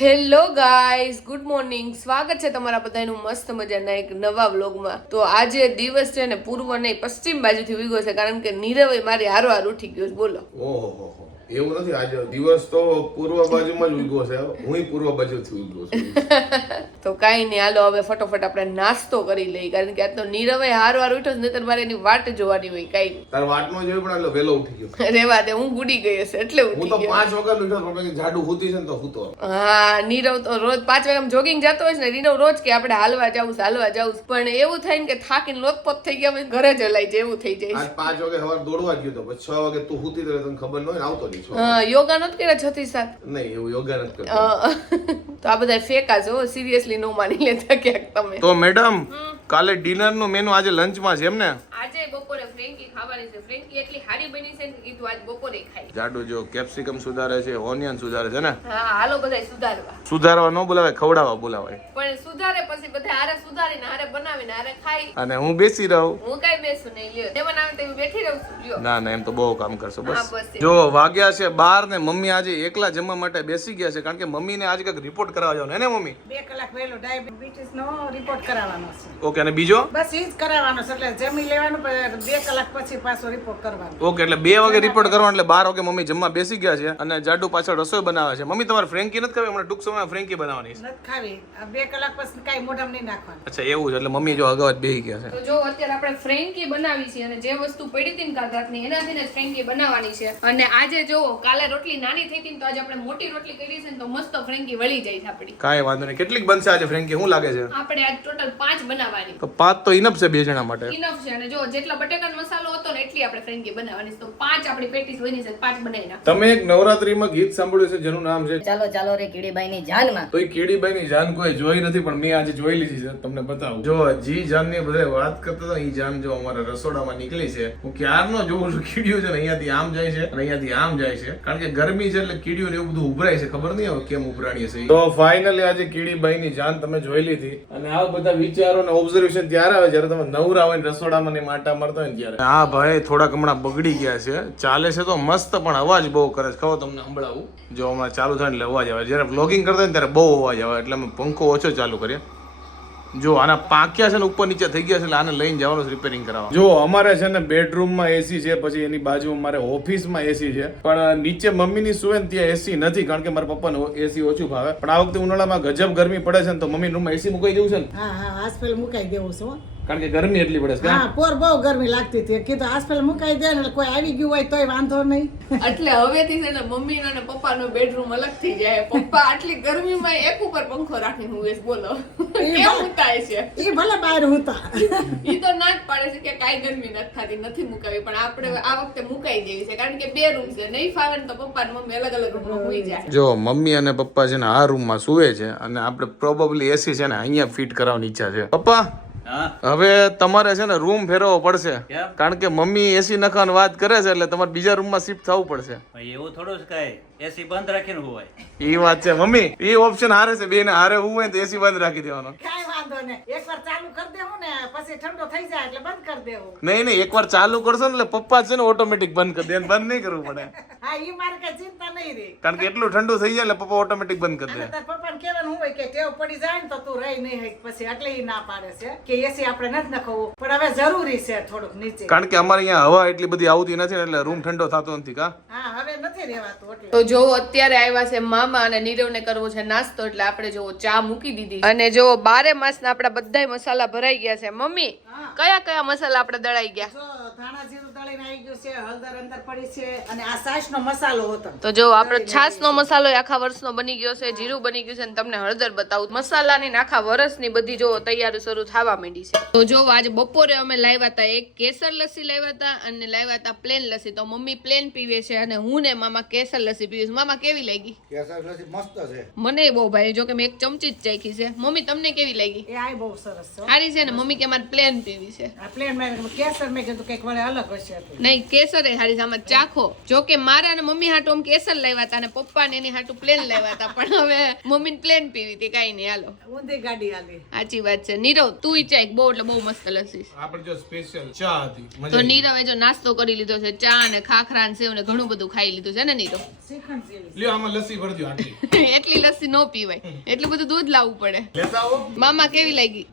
Hello guys, good morning. સ્વાગત છે તમારા બધાનું મસ્ત મજાના એક નવા વ્લોગમાં. તો આજે દિવસ છે ને પૂર્વ નહીં પશ્ચિમ બાજુથી ઉગ્યો છે, કારણ કે નીરવે મારી હારો ઉઠી ગયો છે. બોલો. ઓહો, એવું નથી. આજે દિવસ તો પૂર્વ બાજુમાં જ ઉગ્યો છે. હું પૂર્વ બાજુથી ઉગ્યો છું. તો કાંઈ નહીં, હાલો હવે ફટોફટ આપણે નાસ્તો કરી લઈએ, કારણ કે આજ તો નીરવે હારો ઉઠ્યો છે, નહીતર મારે એની વાટ જોવાની હોય. કાંઈ તાર વાટ નો જોઈ પણ એટલે વહેલો ઉઠી ગયો. રેવા દે, હું ગુડી ગઈ હશે એટલે હું તો ઉઠી ગયો. 5 વાગે ઉઠ્યો, પણ જાડુ હોતી છે ને તો હૂતો. હા, નીરવ તો રોજ 5 વાગે જોગિંગ જતો હોય છે ને. નીરવ રોજ કે આપણે હાલવા જાવું, પણ એવું થાય ને કે થાકીને લોથપોથ થઈ ગયા હોય, ઘરે જ હલાઈ જાય એવું થઈ જાય. આજ 5 વાગે સવાર દોડવા ગયો તો, પછી 6 વાગે તું હૂતી તો તને ખબર ન હોય ને આવતો નહીં. હા, યોગા નથી કર્યા 6 થી 7? નહીં, એવું યોગા નથી કરતો. તો આ બધા ફેકા છો, સિરિયસલી નો માની લેતા ક્યાંક તમે. તો મેડમ, કાલે ડિનર નું મેનુ આજે લંચમાં છે એમ ને? આજે બપોરે ફ્રેન્કી ખાવાની છે. ફ્રેન્કી એટલી હારી બની છે ને કીધું આજ બપોરે ખાઈ. જાડુ જો કેપ્સિકમ સુધારે છે, ઓનિયન સુધારે છે ને. હા, હાલો બધા સુધારવા. સુધારવા ન બોલાવે, ખવડાવવા બોલાવાય. પણ સુધારે પછી બધા હારે સુધારીને હારે બનાવીને હારે ખાઈ. અને હું બેસી રહું. હું કઈ બેસું નહીં, લ્યો જે બનાવે તે બેઠી રહું છું. લ્યો ના એમ તો બહુ કામ કરશો. હા, બસ બસ. જો વાગ્યા છે 12 ને મમ્મી આજે એકલા જમવા માટે બેસી ગયા છે, કારણ કે મમ્મી ને આજે કઈક રિપોર્ટ કરાવવા જવાનું હે ને મમ્મી? 2 કલાક વહેલો ડાયાબિટીસ નો રિપોર્ટ કરાવવાનો છે. ઓકે, અને બીજો? બસ ઈ જ કરાવવાનો છે, એટલે જમી લેવાનું, પણ 2 કલાક પછી પાછો રિપોર્ટ કરવાનો. ઓકે, એટલે 2 વાગે રિપોર્ટ કરવાનો, એટલે 12 વાગે મમ્મી જમવા બેસી ગયા છે. અને જાડુ પાછળ રસોઈ બનાવે છે. મમ્મી તમારે ફ્રેન્કી નથી ખાવી? હમણાં ટૂંક સમયમાં ફ્રેન્કી બનાવવાની છે. નથી ખાવી. આ 2 કલાક પછી કાઈ મોઢામાં નહીં નાખવાનું. અચ્છા, એવું છે. એટલે મમ્મી જો અગાઉ જ બેસી ગયા છે. તો જો અત્યારે આપણે ફ્રેન્કી બનાવી છે, અને જે વસ્તુ પડી હતી ને કાગળની એનાથી જ ફ્રેન્કી બનાવવાની છે. અને આજે જો કાલે રોટલી નાની થઈ હતી ને, તો આજે આપણે મોટી રોટલી કરી છે ને, તો મસ્ત ફ્રેન્કી વળી જાય છે આપણી. કાંઈ વાંધો નહીં. કેટલીક બનશે આજે ફ્રેન્કી? શું લાગે છે? આપણે આજ ટોટલ 5 બનાવવાની. તો 5 તો ઇનફ છે 2 જણા માટે. ઇનફ છે. અને જો જેટલા બટેકાનો મસાલો હતો ને એટલી આપણે ફ્રેન્કી બનાવવાની છે. તો 5 આપણી પેટીસ બની છે, 5 બનાવી નાખ. તમે એક નવરાત્રીમાં ગીત સાંભળ્યું છે જેનું નામ છે ચાલો ચાલો રે કીડીબાઈ ની જાનમાં. તો એ કીડીબાઈની જાન કોઈ જોઈ નથી, પણ મેં આજે જોઈ લીધી છે. તમને બતાવું. જો જી જાન ની બધા વાત કરતા હતા, એ જાન જો અમારા રસોડામાં નીકળી છે. હું ક્યારનો જોઉં છું કીડીઓ છે ને અહીંયાથી આમ જાય છે અને અહીંયાથી આમ જાય છે, કારણ કે ગરમી છે એટલે કીડીઓ ને એવું બધું ઉભરાય છે. ખબર નહીં હવે કેમ ઉભરાણી છે. તો ફાઇનલી આજે કીડીબાઈની જાન તમે જોઈ લીધી. અને આ બધા વિચારો ને ઓબ્ઝર્વેશન ત્યારે આવે જ્યારે તમે નવરા હોય ને રસોડામાં ને માટા મારતા હોય ને ત્યારે. હા ભાઈ, થોડાક હમણાં બગડી ગયા છે. ચાલે છે તો મસ્ત, પણ અવાજ બહુ કરે છે. ખબર તમને સંભળાવું? જો હમણાં ચાલુ થાય એટલે અવાજ આવે. જ્યારે વ્લોગિંગ કરતા હોય ને ત્યારે બહુ અવાજ આવે, એટલે અમે પંખો ઓછો ચાલુ કરીએ. જો આના પાંખ્યા છે ને ઉપર નીચે થઈ ગયા છે, એટલે આને લઈને જવાનું રિપેરિંગ કરાવવા. જો અમારે છે ને બેડરૂમમાં એસી છે, પછી એની બાજુમાં મારે ઓફિસમાં એસી છે, પણ નીચે મમ્મીની સુવે ને ત્યાં એસી નથી, કારણ કે મારા પપ્પાને એસી ઓછું ભાવે. પણ આ વખતે ઉનાળામાં ગજબ ગરમી પડે છે ને, તો મમ્મી રૂમમાં એસી મુકાઈ દેવું છે ને. હા, આસપેલ મુકાઈ દેવું છે. કારણ કે ગરમી એટલી પડે છે. હા, પોર બહુ ગરમી લાગતી હતી. કીધું આસપેલ મુકાઈ દે ને કોઈ આવી ગયું હોય તોય વાંધો નહીં. એટલે હવેથી છે ને મમ્મી અને પપ્પાનો બેડરૂમ અલગ થઈ જાય. પપ્પા આટલી ગરમીમાં એક ઉપર પંખો રાખીને હુવે છે. બોલો કેમ ઉતાય છે? ઈ ભલે બહાર હતા. ઈ તો ના જ પાડે છે કે કાઈ ગરમી નથી થતી, નથી મુકાવી. પણ આપણે આ વખતે મુકાઈ દેવી છે, કારણ કે 2 રૂમ છે. નહીં ફાવે ને તો પપ્પા અને મમ્મી અલગ અલગ રૂમમાં હોઈ જાય. જો મમ્મી અને પપ્પા છે ને આ રૂમમાં સુવે છે, અને આપણે પ્રોબેબલી એસી છે ને અહીંયા ફિટ કરાવવાની ઈચ્છા છે. પપ્પા, હવે તમારે છે ને રૂમ ફેરવવો પડશે, કારણ કે મમ્મી એસી નખાવાની વાત કરે છે, એટલે તમારે બીજા રૂમમાં શિફ્ટ થવું પડશે. એવું થોડું જ કઈ એસી બંધ રાખીને હોય. એ વાત છે મમ્મી, એ ઓપ્શન હારે છે. બેને હારે હું હોય તો એસી બંધ રાખી દેવાનો. કાઈ વાંધો નહીં. એકવાર ચાલુ કરી દેવું ને, પછી ઠંડો થઈ જાય એટલે બંધ કરી દેવું. નહીં એકવાર ચાલુ કરશો ને એટલે પપ્પા છે ને ઓટોમેટિક બંધ કરી દે. બંધ નહીં કરવું પડે. હા, ઈ મારે કઈ ચિંતા નહીં રહી. કારણ કે એટલું ઠંડુ થઈ જાય એટલે પપ્પા ઓટોમેટિક બંધ કરી અને દે. તાર પપ્પાને કહેવાનું હોય કે ટેવ પડી જાય ને તો તું રહી નહીં હક. પછી એટલે ઈ ના પાડે છે કે એસી આપણે નથી નખવું, પણ હવે જરૂરી છે થોડુંક નીચે. કારણ કે અમારે અહીંયા હવા એટલી બધી આવતી નથી, એટલે રૂમ ઠંડો થતો નથી. કા હા, હવે નથી રહેવાતું એટલે. તો જો અત્યારે આવ્યા છે મામા, અને નીરવને કરવો છે નાસ્તો, એટલે આપણે જો ચા મૂકી દીધી. અને જો 12 માસના આપણા બધાય મસાલા ભરાઈ ગયા છે. મમ્મી, કયા કયા મસાલા આપણે દળાઈ ગયા? જો ધાણા જીરું દળીને આવી ગયું છે, હળદર અંદર પડી છે, અને આ છાશનો મસાલો હતો. તો જો આપણો છાસનો મસાલો આખા વર્ષનો બની ગયો છે, જીરું બની ગયું છે, અને તમને હળદર બતાવું. મસાલાની આખા વર્ષની બધી જો તૈયારી શરૂ થવા માંડી છે. તો જો આજે બપોરે અમે લાવ્યા હતા એક કેસર લસ્સી લાવ્યા હતા, અને લાવ્યા હતા પ્લેન લસ્સી. તો મમ્મી પ્લેન પીવે છે, અને હું ને મામા કેસર લસ્સી પીવીશ. મામા કેવી લાગી? કેસર લસ્સી મસ્ત છે. મને બહુ ભાઈ, જો કે મેં 1 ચમચી જ ચાખી છે. મમ્મી તમને કેવી લાગી? એ આય બહુ સરસ છે. સારી છે ને? મમ્મી કે મારે પ્લેન પીવી છે. આ પ્લેન મેં કેસર મેં કીધું કઈક વળે અલગ હશે. નહીં, કેસર એ હારી છે. આમાં ચાખો. જો કે મારા અને મમ્મી હાટુ કેસર લાવ્યા હતા, અને પપ્પા ને એની હાટુ પ્લેન લાવ્યા હતા. પણ હવે મમ્મી મમ્મીને પ્લેન પીવી હતી, કાઈ નહીં હાલો. ઊંધી ગાડી આલી. સાચી વાત છે. નીરવ તું ઈ ચાય બહુ એટલે બહુ મસ્ત લસ્સી છે. આપણે જો સ્પેશિયલ ચા હતી, મજા તો આવી. નીરવે જો નાસ્તો કરી લીધો છે, ચા ને ખાખરા ને સેવ ને ઘણું બધું ખાઈ લીધું છે ને નીરવ. શ્રીખંડ જેવી. લ્યો આમાં લસ્સી ભરી દો આટલી. એટલી લસ્સી નો પીવાય, એટલું બધું દૂધ લાવવું પડે. લેતા આવો. મામા કેવી લાગી?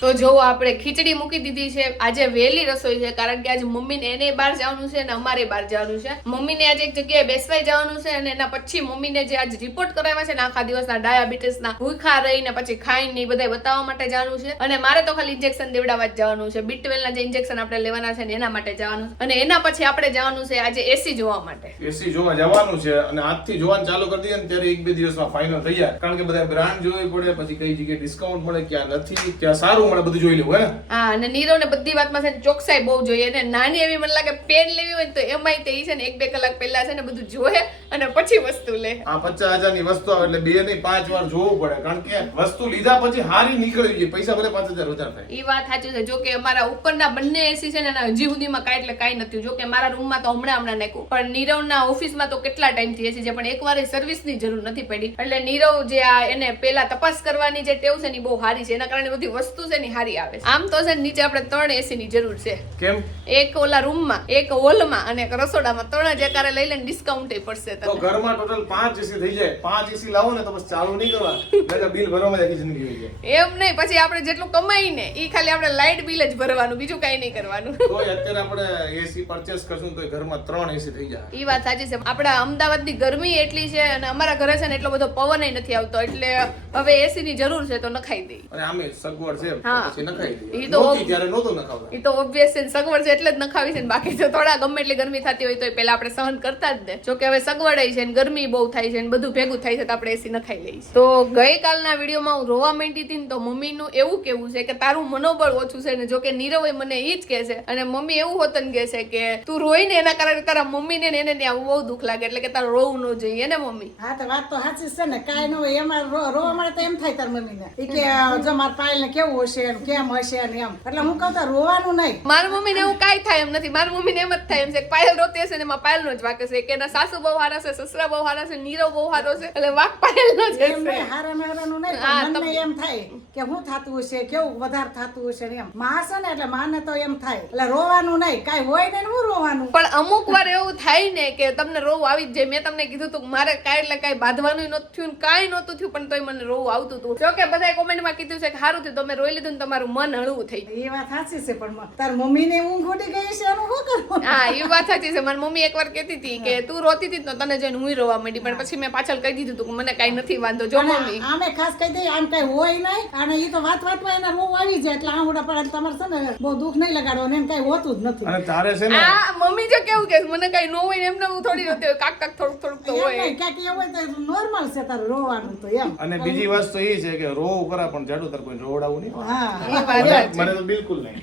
તો જો આપણે ખીચડી મૂકી દીધી છે. આજે વહેલી રસોઈ છે કારણ કે આજે મમ્મીને એને બહાર જવાનું છે અને અમારે બહાર જવાનું છે. મમ્મીને આજે એક જગ્યાએ બેસવાઈ જવાનું છે અને એના પછી મમ્મીને જે આજે રિપોર્ટ કરાવ્યા છે ને આખા દિવસના ડાયાબિટીસના, ભૂખા રહીને પછી ખાઈને બધા બતાવવા માટે જવાનું છે. અને મારે તો ખાલી ઇન્જેક્શન દેવડાવવા જ જવાનું છે. બીટવેલના જે ઇન્જેક્શન આપણે લેવાના છે ને એના માટે જવાનું છે. અને એના પછી આપણે જવાનું છે આજે એસી જોવા માટે. એસી જોવા જવાનું છે અને આજથી જોવાનું ચાલુ કરી દઈએ ને ત્યારે 1-2 દિવસમાં ફાઇનલ થઈ જાય, કારણ કે બધા બ્રાન્ડ જોવી પડે, પછી કઈ જગ્યાએ ડિસ્કાઉન્ટ મળે, ક્યાં નથી, ક્યાં સારું મળે, બધું જોઈ લેવું હે. હા, અને નીરવને બધી વાતમાં છે ને ચોકસાઈ બહુ જોઈએ. અને નાની એવી મને લાગે પેન લેવી હોય ને તો એમાંય તે છે ને 1-2 કલાક પહેલા છે ને બધું જોહે અને પછી વસ્તુ લે. આ 50,000 ની વસ્તુ આવે એટલે 2 નહીં 5 વાર જોવું પડે, કારણ કે વસ્તુ લીધા પછી હારી નીકળવી જોઈએ, પૈસા ભલે 5,000 વધારે થાય. ઈ વાત સાચી છે. જો કે અમારા ઉપરના બંને એસી છે ને એના હજી સુધીમાં કાંઈ એટલે કાંઈ નથી. જો કે મારા રૂમમાં તો હમણાં નાખ્યું, પણ નીરવના ઓફિસમાં તો કેટલા ટાઈમથી એસી છે, પણ એકવાર સર્વિસની જરૂર નથી પડી. એટલે નીરવ જે આ એને પેલા તપાસ કરવાની જે ટેવ છે ને બહુ સારી છે, એના કારણે બધી વસ્તુ છે ને હારી આવે છે. આમ તો છે ને નીચે આપણે 3 એસી ની જરૂર છે. કેમ? એક ઓલા રૂમમાં, એક હોલમાં અને એક રસોડામાં. 3 જ એકારે લઈ લઈને ડિસ્કાઉન્ટ પડશે તો તમને. ઘરમાં ટોટલ 5 એસી થઈ જાય. 5 એસી લાવો ને તો બસ ચાલુ નહીં કરવા, નહીંતર બિલ ભરવામાં આખી જિંદગી હોય જાય. એમ નહીં, પછી આપણે જેટલું કમાઈ ને ઈ ખાલી આપણે લાઇટ બિલ જ ભરવાનું, બીજું કઈ નહીં કરવાનું. તો અત્યારે આપણે એસી પરચેસ કરશું તો ઘરમાં 3 એસી થઈ જાય. ઈ વાત સાચી છે. આપણા અમદાવાદની ગરમી એટલી છે અને અમારા ઘરે છે ને એટલો બધો પવન નથી આવતો, એટલે હવે એસી ની જરૂર છે તો નખાઈ દઈ. અને આમે સગવડ છે હા. પછી નખાઈ દે. ઈ તો નહોતી ત્યારે નહોતું નખાવતા. ઈ તો ઓબ્વિયસ છે, સગવડ છે એટલે જ નખાવી છે ને. બાકી તો થોડા ગમે એટલી ગરમી થતી હોય તો પેલા આપણે સહન કરતા જ ને. જો કે હવે સગવડ છે ને ગરમી બહુ થાય છે ને બધું ભેગું થાય છે તો આપણે એસી નખાઈ લઈએ. તો ગઈકાલના વિડીયોમાં હું રોવા માંડી હતી ને તો મમ્મીનું એવું કેવું છે કે તારું મનોબળ ઓછું છે ને. જો કે નીરવે મને ઈ જ કહે છે અને મમ્મી એવું હોતન કહે છે કે તું રોઈ ને એના કારણે તારા મમ્મીને ને એને ત્યાં બહુ દુઃખ લાગે, એટલે કે તારે રોવું ન જોઈએ ને મમ્મી. હા તો વાત તો સાચી છે ને, કાંઈ ન હોય એમાં રોવા મળે તો એમ થાય તાર મમ્મીને ઈ કે જો મારા પાયલ ને કેવું હશે ને કેમ હશે ને એમ. એટલે હું કહું તો રોવાનું નહીં. મારી મમ્મીને એવું કાંઈ થાય એમ નથી. મારી મમ્મીને એમ જ થાય એમ છે કે પાયલ રોતી હશે ને એમાં પાયલનો જ વાંક હશે, કે એના સાસુ બહુ સારા છે, સસરા બહુ સારા છે, નીરવ બહુ સારો છે, એટલે વાંક પાયલનો જ એમ હશે. નહીં, હારાનું હારાનું નહીં, હા, પણ મનને એમ થાય કે શું થાતું હશે, કેવું વધારે થાતું હશે ને એમ. માં છે ને એટલે માને તો એમ થાય, એટલે રોવાનું નહીં, કાંઈ હોય ને હું રોવાનું. પણ અમુક વાર એવું થાય ને કે તમને રોવું આવી જ જાય. મેં તમને કીધું તું મારે કાંઈ એટલે કાંઈ બાંધવાનું નહોતું થયું ને કાંઈ નહોતું થયું, પણ તોય મને રોવું આવતું હતું. જો કે બધાએ કોમેન્ટમાં કીધું છે કે સારું થયું તમે રોઈ લીધું ને તમારું મન હળવું થઈ ગયું. એ વાત સાચી છે, પણ તાર મમ્મીને ઊંઘ ઉડી ગઈ છે એનું શું કરવું? હા, એ વાત સાચી છે. મારી મમ્મી એકવાર કહેતી હતી કે તું રોતી હતી ને તો તને જોઈને હું રોવા માંડી, પણ પછી મેં પાછળ કહી દીધું હતું કે મને કાંઈ નથી વાંધો. જો મમ્મી આમે ખાસ કહી દઈએ આમ કઈ હોય નહીં, અને એ તો વાતમાં એને રોવું આવી જાય, એટલે આંગળા પડે તમારે છે ને બહુ દુઃખ નહીં લગાડવાનું, એમ કઈ હોતું જ નથી. અને તારે છે ને આ મમ્મી જો કેવું કે મને કાંઈ ન હોય ને એમને હું થોડી રોતી હોય, કાક કાક થોડુંક થોડુંક તો એમ હોય. નહીં, ક્યાંક એવું હોય તો નોર્મલ છે તારે રોવાનું તો એમ. અને બીજી વસ્તુ એ છે કે રોવું કરા પણ જાડું તાર કોઈ રોવડાવું નહીં. હા એ વાત સાચી. મને તો બિલકુલ નહીં.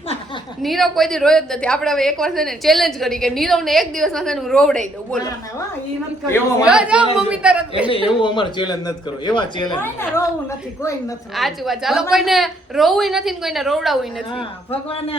નીરવ કોઈ દી રોયો જ નથી. આપણે હવે એક વાર છે ને ચેલેન્જ કરી કે નીરવને એક દિવસમાં છે ને હું રોવડાઈ દઉં. બોલો ના, ના, હો, ઈ નથી એવો કરવું. અમારે જાઓ, challenge- મમ્મી તરત. એટલે એવું અમારે ચેલેન્જ નથી કરો, એવા ચેલેન્જ કોઈને રોવું નથી, કોઈ નથી રોવું. સાચું વાત. ચાલો કોઈને રોવું નથી ને કોઈને રોવડાવું નથી. હા, ભગવાને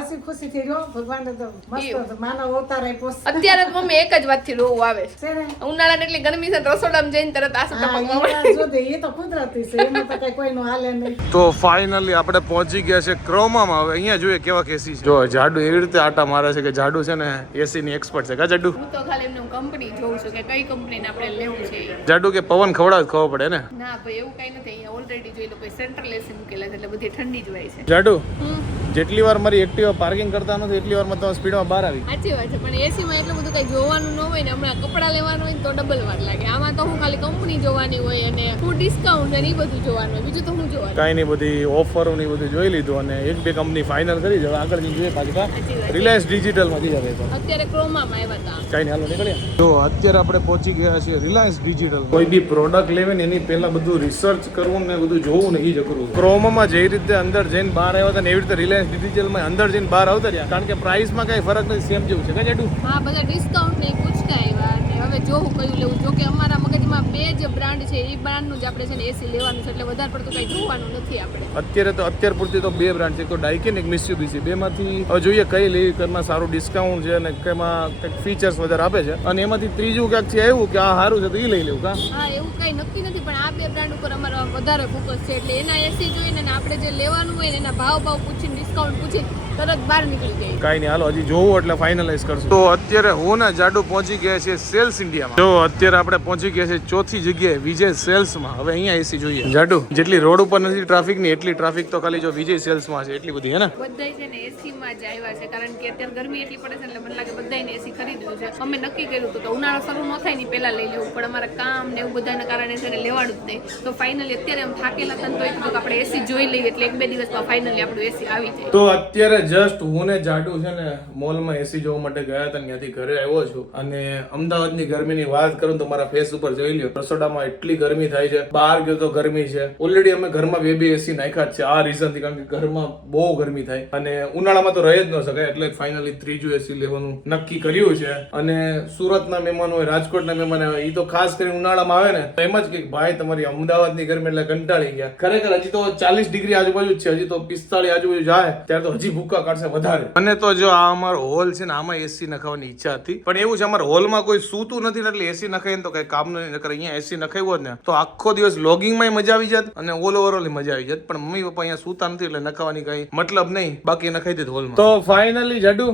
હસી ખુશીથી રહ્યો, ભગવાને તો મસ્ત માનવ અવતાર આપ્યો છે. અત્યારે તો મમ્મી એક જ વાતથી રોવું આવે છે. છે ને? ઉનાળાની એટલી ગરમી છે ને રસોડામાં જઈને તરત આંસુ હા, ઈ ટપકવા વાત જો દે, ઈ તો કુદરતી છે, એમાં તો કઈ કોઈનું હાલે નહીં. તો ફાઇનલી આપણે પહોંચી ગયા છે ક્રોમામાં. હવે અહીંયા જોઈએ કેવા એસી છે. જો જાડુ એવી રીતે આટા મારે છે કે જાડુ છે ને એસી ની એક્સપર્ટ છે. કા જાડુ? હું તો ખાલી એમનું કંપની જોઉં છું કે કઈ કંપનીને આપણે લેવું છે. જાડુ કે પવન ખવડાવ ખબર પડે ને. ના ભાઈ એવું કઈ નથી. અહીંયા ઓલરેડી જોઈ લો કોઈ સેન્ટ્રલ એસી મૂકેલા છે એટલે બધી ઠંડી જ હોય છે. જાડુ હમ, જેટલી વાર મારી એક્ટિવા પાર્કિંગ કરતા નથી એટલી વાર તમે સ્પીડમાં બહાર આવી. સાચી વાત છે. પણ એસીમાં એટલું બધું કઈ જોવાનું ન હોય ને. હમણાં કપડાં લેવાનું હોય ને તો ડબલ વાર લાગે. આમાં તો હું ખાલી કંપની જોવાની હોય અને હું ડિસ્કાઉન્ટ અને એ બધું જોવાનું હોય. બીજું તો હું જોવાનું. કાંઈ નહીં, બધી ઓફરો ની બધું જોઈ લીધું અને 1-2 કંપની ફાઇનલ કરી. હવે આગળ જઈને જોઈએ પાછી. સાચી વાત. રિલાયન્સ ડિજિટલમાં જઈએ તો અત્યારે ક્રોમામાં આવ્યા હતા. કાંઈ નહીં, હાલો નીકળીએ. જો અત્યારે આપણે પહોંચી ગયા છીએ રિલાયન્સ ડિજિટલ. કોઈ બી પ્રોડક્ટ લેવે ને એની પહેલા બધું રિસર્ચ કરવું ને બધું જોવું ને એ જ કરવું. ક્રોમામાં જે રીતે અંદર જઈને બહાર આવ્યા હતા ને એવી રીતે રિલાયન્સ ડિજિટલમાં અંદર જઈને બહાર આવતા રહ્યા, કારણ કે પ્રાઇસમાં કઈ ફરક નથી, સેમ જેવું છે. કે જેટલું હા, બધા ડિસ્કાઉન્ટ ને પૂછતા આવ્યા અને હવે જોવું કયું લેવું. જો કે અમારા મગજમાં બે જ બ્રાન્ડ છે, એ બ્રાન્ડનું જ આપણે છે ને એસી લેવાનું છે, એટલે વધારે પડતું કંઈ જોવાનું નથી આપણે. અત્યાર પૂરતી તો બે બ્રાન્ડ છે, એક તો ડાઇકિન એક મિત્સુબિશી. બેમાંથી હવે જોઈએ કઈ લેવી, કેમાં સારું ડિસ્કાઉન્ટ છે અને કેમાં કંઈક ફીચર્સ વધારે આપે છે. અને એમાંથી ત્રીજું ક્યાંક છે એવું કે આ સારું છે તો એ લઈ લેવું કા. હા, એવું કંઈ નક્કી નથી, પણ આ બે બ્રાન્ડ ઉપર અમારો વધારે ફોકસ છે. એટલે એના એસી જોઈને ને આપણે જે લેવાનું હોય ને એના ભાવ પૂછીને ડિસ્કાઉન્ટ પૂછીને તરત બહાર નીકળી જાય. કાંઈ નહીં, હાલો હજી જોવું એટલે ફાઇનલાઇઝ કરશું. તો અત્યારે હું ને જાડુ પહોંચી ગયા છે સેલ્સ ઇન્ડિયામાં. જો અત્યારે આપણે પહોંચી ગયા છે ચોથી જગ્યાએ વિજય સેલ્સમાં. હવે અહીંયા એસી જોઈએ. જાડુ જેટલી રોડ ઉપર નથી ટ્રાફિક ની એટલી ટ્રાફિક તો ખાલી જો વિજય સેલ્સમાં છે એટલી બધી હે ને. બધાય છે ને એસી માં જ આવ્યા છે, કારણ કે અત્યારે ગરમી એટલી પડે છે એટલે મને લાગે બધાને એસી ખરીદવું છે. અમે નક્કી કર્યું હતું કે ઉનાળો શરૂ ન થાય ને પહેલા લઈ લેવું, પણ અમારા કામ ને એવું બધાના કારણે છે ને લેવાનું જ નહીં. તો ફાઇનલી અત્યારે અમે થાકેલા હતા તો કીધું કે આપણે એસી જોઈ લઈએ, એટલે એક બે દિવસમાં ફાઇનલી આપણું એસી આવી જાય. તો અત્યારે જસ્ટ હું ને જાડુ છે ને મોલમાં એસી જોવા માટે ગયા હતા, ત્યાંથી ઘરે આવ્યો છું. અને અમદાવાદની ગરમીની વાત કરું તો મારા ફેસ ઉપર જોઈ લ્યો, રસોડામાં એટલી ગરમી થાય છે, બહાર ગયો તો ગરમી છે. ઓલરેડી અમે ઘરમાં બે એસી નાખ્યા જ છે આ રીઝન થી, કારણ કે ઘરમાં બહુ ગરમી થાય અને ઉનાળામાં તો રહી જ ન શકાય. એટલે ફાઇનલી ત્રીજું એસી લેવાનું નક્કી કર્યું છે. અને સુરતના મહેમાન હોય, રાજકોટના મહેમાન હોય, એ તો ખાસ કરીને ઉનાળામાં આવે ને તો એમ જ કે ભાઈ તમારી અમદાવાદની ગરમી એટલે કંટાળી ગયા. ખરેખર હજી તો 40 ડિગ્રી આજુબાજુ જ છે, હજી તો 45 આજુબાજુ જાય ત્યારે તો હજી ભૂક્કા કાઢશે વધારે. અને તો જો આ અમારો હોલ છે ને આમાં એસી નખાવવાની ઈચ્છા હતી, પણ એવું છે અમારા હોલમાં કોઈ સૂતું નથી એટલે એસી નખાય ને તો કઈ કામ નહીં. નકર અહીંયા એસી નખાવ્યો જ ને તો આખો દિવસ લોગિંગમાં મજા આવી જાત અને ઓલ ઓવરઓલ મજા આવી જાત. પણ મમ્મી પપ્પા અહીંયા સૂતા નથી એટલે નખાવાની કઈ મતલબ નહીં, બાકી નખાઈ દીધું હોલમાં. તો ફાઇનલી જાડુ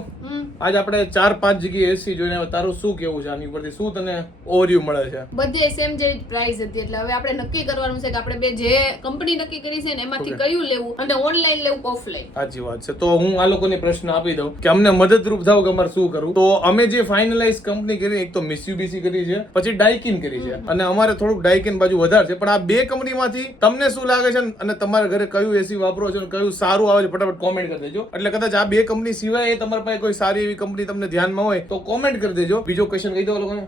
આજ આપણે 4-5 જગ્યાએ એસી જોઈને તારું શું કેવું છે આની ઉપરથી, શું તને ઓવરવ્યુ મળે છે? બધે સેમ જેવી પ્રાઇસ હતી, એટલે હવે આપણે નક્કી કરવાનું છે કે આપણે બે જે કંપની નક્કી કરી છે ને એમાંથી કયું લેવું અને ઓનલાઈન લેવું કે ઓફલાઈન. સાચી વાત છે. તો હું આ લોકોને પ્રશ્ન આપી દઉં કે અમને મદદરૂપ થાવ કે અમારે શું કરવું. તો અમે જે ફાઇનલાઇઝ કંપની કરી, એક તો મિત્સુબિશી કરી છે, પછી ડાઇકિન કરી છે, અને અમારે થોડુંક ડાઇકિન બાજુ વધારે છે. પણ આ બે કંપનીમાંથી તમને શું લાગે છે અને તમારા ઘરે કયું એસી વાપરો છો, કયું સારું આવે છે, ફટાફટ કોમેન્ટ કરી દેજો. એટલે કદાચ આ બે કંપની સિવાય તમારા પાસે કોઈ સારી એવી કંપની તમને ધ્યાનમાં હોય તો કોમેન્ટ કરી દેજો. બીજો ક્વેશ્ચન કહી દો લોકોને,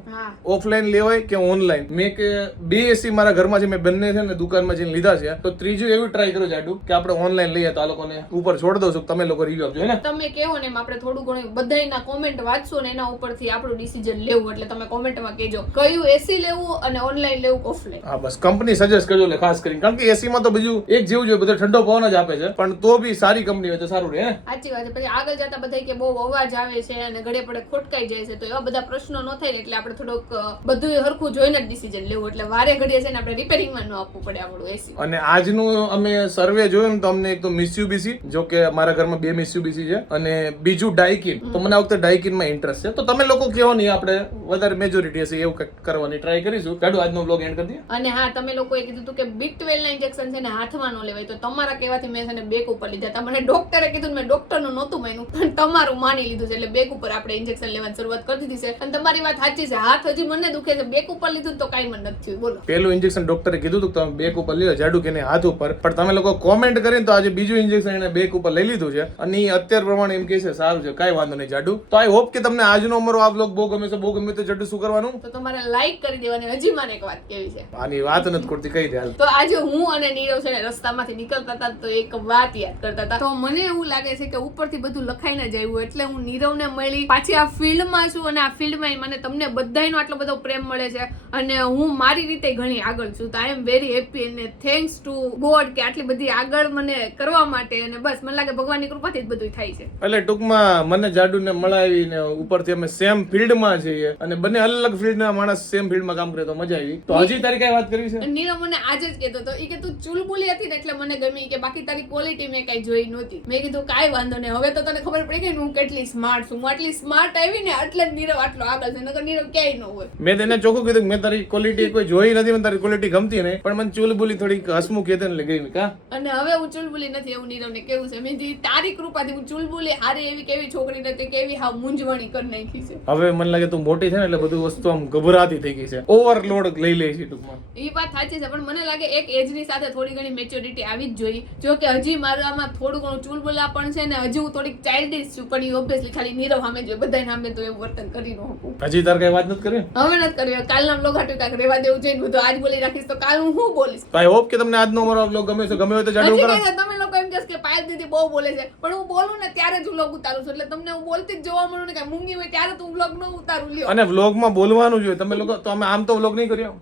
ઓફલાઈન લેવાય કે ઓનલાઈન? મેં કે બે એસી મારા ઘરમાં છે, મેં બંને છે ને દુકાનમાં જઈને લીધા છે. તો ત્રીજું એવું ટ્રાય કરો જાડુ કે આપણે ઓનલાઈન લઈએ. તો આ લોકોને ઉપર છોડ દઉં છું, તમે લોકો રિવ્યુ આપજો ને. તમે કેવો ને એમ આપણે થોડું ઘણું બધાયના કોમેન્ટ વાંચશો ને એના ઉપરથી આપણું ડિસિઝન લેવું. એટલે તમે કોમેન્ટમાં કહેજો કયું એસી લેવું અને ઓનલાઈન લેવું કે ઓફલાઈન. હા બસ કંપની સજેસ્ટ કરજો એટલે ખાસ કરીને, કારણ કે એસી માં તો બીજું એક જેવું જોઈએ, બધો ઠંડો પવન જ આપે છે, પણ તો બી સારી કંપની હોય તો સારું રહે. સાચી વાત છે. પછી આગળ જતા બધા કે બહુ અવાજ આવે છે અને ઘડે પડે ખોટકાઈ જાય છે, તો એવા બધા પ્રશ્નો ન થાય ને એટલે આપણે થોડુંક બધું હરખું જોઈને જ ડિસિઝન લેવું. એટલે વારે ઘડીએ છે ને આપણે રિપેરિંગમાં ન આપવું પડે આપણું એસી. અને આજનું અમે સર્વે જોયું ને તો અમને એક તો મિત્સુબિશી, જો કે મારા ઘરમાં બે મિત્સુબિશી છે, અને બીજું ડાઇકિન. તો મને આ વખતે ડાઇકિનમાં ઇન્ટરેસ્ટ છે. તો તમે લોકો કહો નહીં, આપણે વધારે મેજોરિટી હશે એવું કંઈક કરવાની ટ્રાય કરીશું. કાઢો આજનો બ્લોગ એન્ડ કરી દઈએ. અને હા, તમે લોકોએ કીધું હતું કે B12 ના ઇન્જેક્શન છે ને હાથમાં ન લેવાય, તો તમારા કહેવાથી મેં છે ને બેક ઉપર લીધા હતા. મને ડોક્ટરે કીધું, મેં ડોક્ટરનું નહોતું માન્યું, પણ તમારું માની લીધું છે. એટલે બેક ઉપર આપણે ઇન્જેક્શન લેવાની શરૂઆત કરી દીધી છે. અને તમારી વાત સાચી છે, હાથ હજી મને દુખે છે. બેક ઉપર લીધું તો કાંઈ મને નથી થયું. બોલો, પેલું ઇન્જેક્શન ડોક્ટરે કીધું હતું કે તમે બેક ઉપર લીધો, જાડુ કે હાથ ઉપર, પણ તમે લોકો કોમેન્ટ કરીને તો આજે બીજું ઇન્જેક્શન એને બેક ઉપર લઈ લીધું છે. અને અત્યાર પ્રમાણે એમ કે છે સારું છે, કાંઈ વાંધો નહીં જાડુ. તો આઈ હોપ કે તમને આજનો અમારો આ બ્લોગ બહુ ગમે છે. બહુ ગમે તો જાડુ શું કરવાનું? તો તમારે લાઈક કરી દેવાની. હજી મને એક વાત કેવી છે, આની વાત નથી કરતી, કહી દે. તો આજે હું અને નીરવ છે ને રસ્તામાંથી નીકળતા હતા તો એક વાત યાદ કરતા હતા. તો મને એવું લાગે છે કે ઉપરથી બધું લખાઈને જ આવ્યું, એટલે હું નીરવને મળી, પાછી આ ફિલ્ડમાં છું, અને આ ફિલ્ડમાં મને તમને બધાયનો આટલો બધો પ્રેમ મળે છે, અને હું મારી રીતે ઘણી આગળ છું. તો આઈ એમ વેરી હેપી અને થેન્ક્સ ટુ ગોડ કે આટલી બધી આગળ મને કરવા માટે. અને બસ મને લાગે ભગવાનની કૃપાથી જ બધું થાય છે. એટલે ટૂંકમાં મને જાડુને મળાવીને ઉપરથી અમે સેમ ફિલ્ડમાં છીએ, અને બંને અલગ અલગ ફિલ્ડના માણસ સેમ ફિલ્ડમાં કામ કરે તો મજા આવી. તો હજી તારી કઈ વાત કરી છે? નીરવ મને આજે જ કહેતો હતો, ઈ કે તું ચુલબુલી હતી ને એટલે મને ગમી, કે બાકી તારી ક્વોલિટી મેં કઈ જોઈ નહોતી. મેં કીધું કાંઈ વાંધો નહીં, હવે તો તને ખબર પડી ગઈ ને હું કેટલી સ્માર્ટ છું. હું આટલી સ્માર્ટ આવી ને એટલે જ નીરવ આટલો આગળ છે, નકર નીરવ ક્યાંય ન હોય. મેં તેને ચોખ્ખું કીધું કે મેં તારી ક્વોલિટી કોઈ જોઈ નથી, મને તારી ક્વોલિટી ગમતી નહીં, પણ મને ચુલબુલી થોડીક હસમુખ હતી એટલે ગઈ. કા અને હવે હું ચુલબુલી નથી એવું નીરવને કેવું છે. મેં તારી કૃપાથી હું ચુલબુલી હારી એવી કેવી છોકરી નથી, કેવી હાવ મૂંઝવણી કરી નાખી છે. હવે મને લાગે તું મોટી છે ને એટલે બધું વસ્તુ આમ ગભરાતી થઈ ગઈ છે, ઓવરલોડ લઈ લે છે ટૂંકમાં. એ વાત સાચી છે, પણ મને લાગે એક એજ ની સાથે થોડી ઘણી મેચ્યોરિટી આવી જ જોઈએ. જો કે હજી મારામાં થોડું ઘણું ચુલબુલા પણ છે ને, હજી હું થોડીક ચાઇલ્ડિશ છું, પણ એ ઓબ્વિયસલી ખાલી નીરવ સામે જોઈએ, બધા સામે તો એવું વર્તન કરી ન શકું. હજી તાર કઈ વાત નથી કરી? હવે નથી કરી. કાલના બ્લોગ હાટું કાંઈક રહેવા દેવું જોઈએ, બધું આજ બોલી રાખીશ તો કાલ હું શું બોલીશ. તો આઈ હોપ કે તમને આજનો અમારો બ્લોગ ગમે છે. ગમે હોય તો જાડુ કરો. તમે લોકો એમ કે દિવસ કે પાયલ દીદી બહુ બોલે છે, પણ હું બોલું ને ત્યારે જ વ્લોગ ઉતારું છું. એટલે તમને હું બોલતી જ જોવા મળું ને કે મૂંગી હોય ત્યારે તો હું વ્લોગ ન ઉતારું લ્યો. અને વ્લોગમાં બોલવાનું જોઈએ. તમે લોકો તો અમે આમ તો વ્લોગ નહીં કર્યો,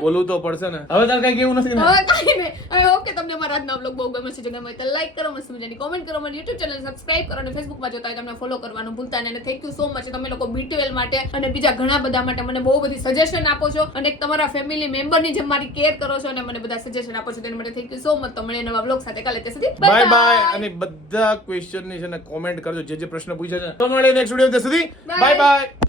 બોલવું તો પડશે ને. હવે તાર કઈ કેવું નથી ને? હવે કાંઈ નહીં. હવે ઓકે, તમને મારા આજનો વ્લોગ બહુ ગમે છે, જો ગમે તો લાઈક કરો, મસ્ત મજાની કોમેન્ટ કરો, મારી YouTube ચેનલ સબસ્ક્રાઇબ કરો અને Facebook માં જોતા હોય તમને ફોલો કરવાનું ભૂલતા નહીં. અને થેન્ક યુ સો મચ તમે લોકો BTL માટે અને બીજા ઘણા બધા માટે મને બહુ બધી સજેશન આપો છો અને એક તમારા ફેમિલી મેમ્બરની જેમ મારી કેર કરો છો અને મને બધા સજેશન આપો છો, તેના માટે થેન્ક યુ સો મચ. તો મળીએ નવા વ્લોગ સાથે કાલે. ત્યાં સુધી બાય બાય. અને બધા ક્વેશ્ચન ની છે ને કોમેન્ટ કરજો, જે પ્રશ્ન પૂછ્યા છે. તો મળીએ નેક્સ્ટ વિડિયો. ત્યાં સુધી બાય બાય.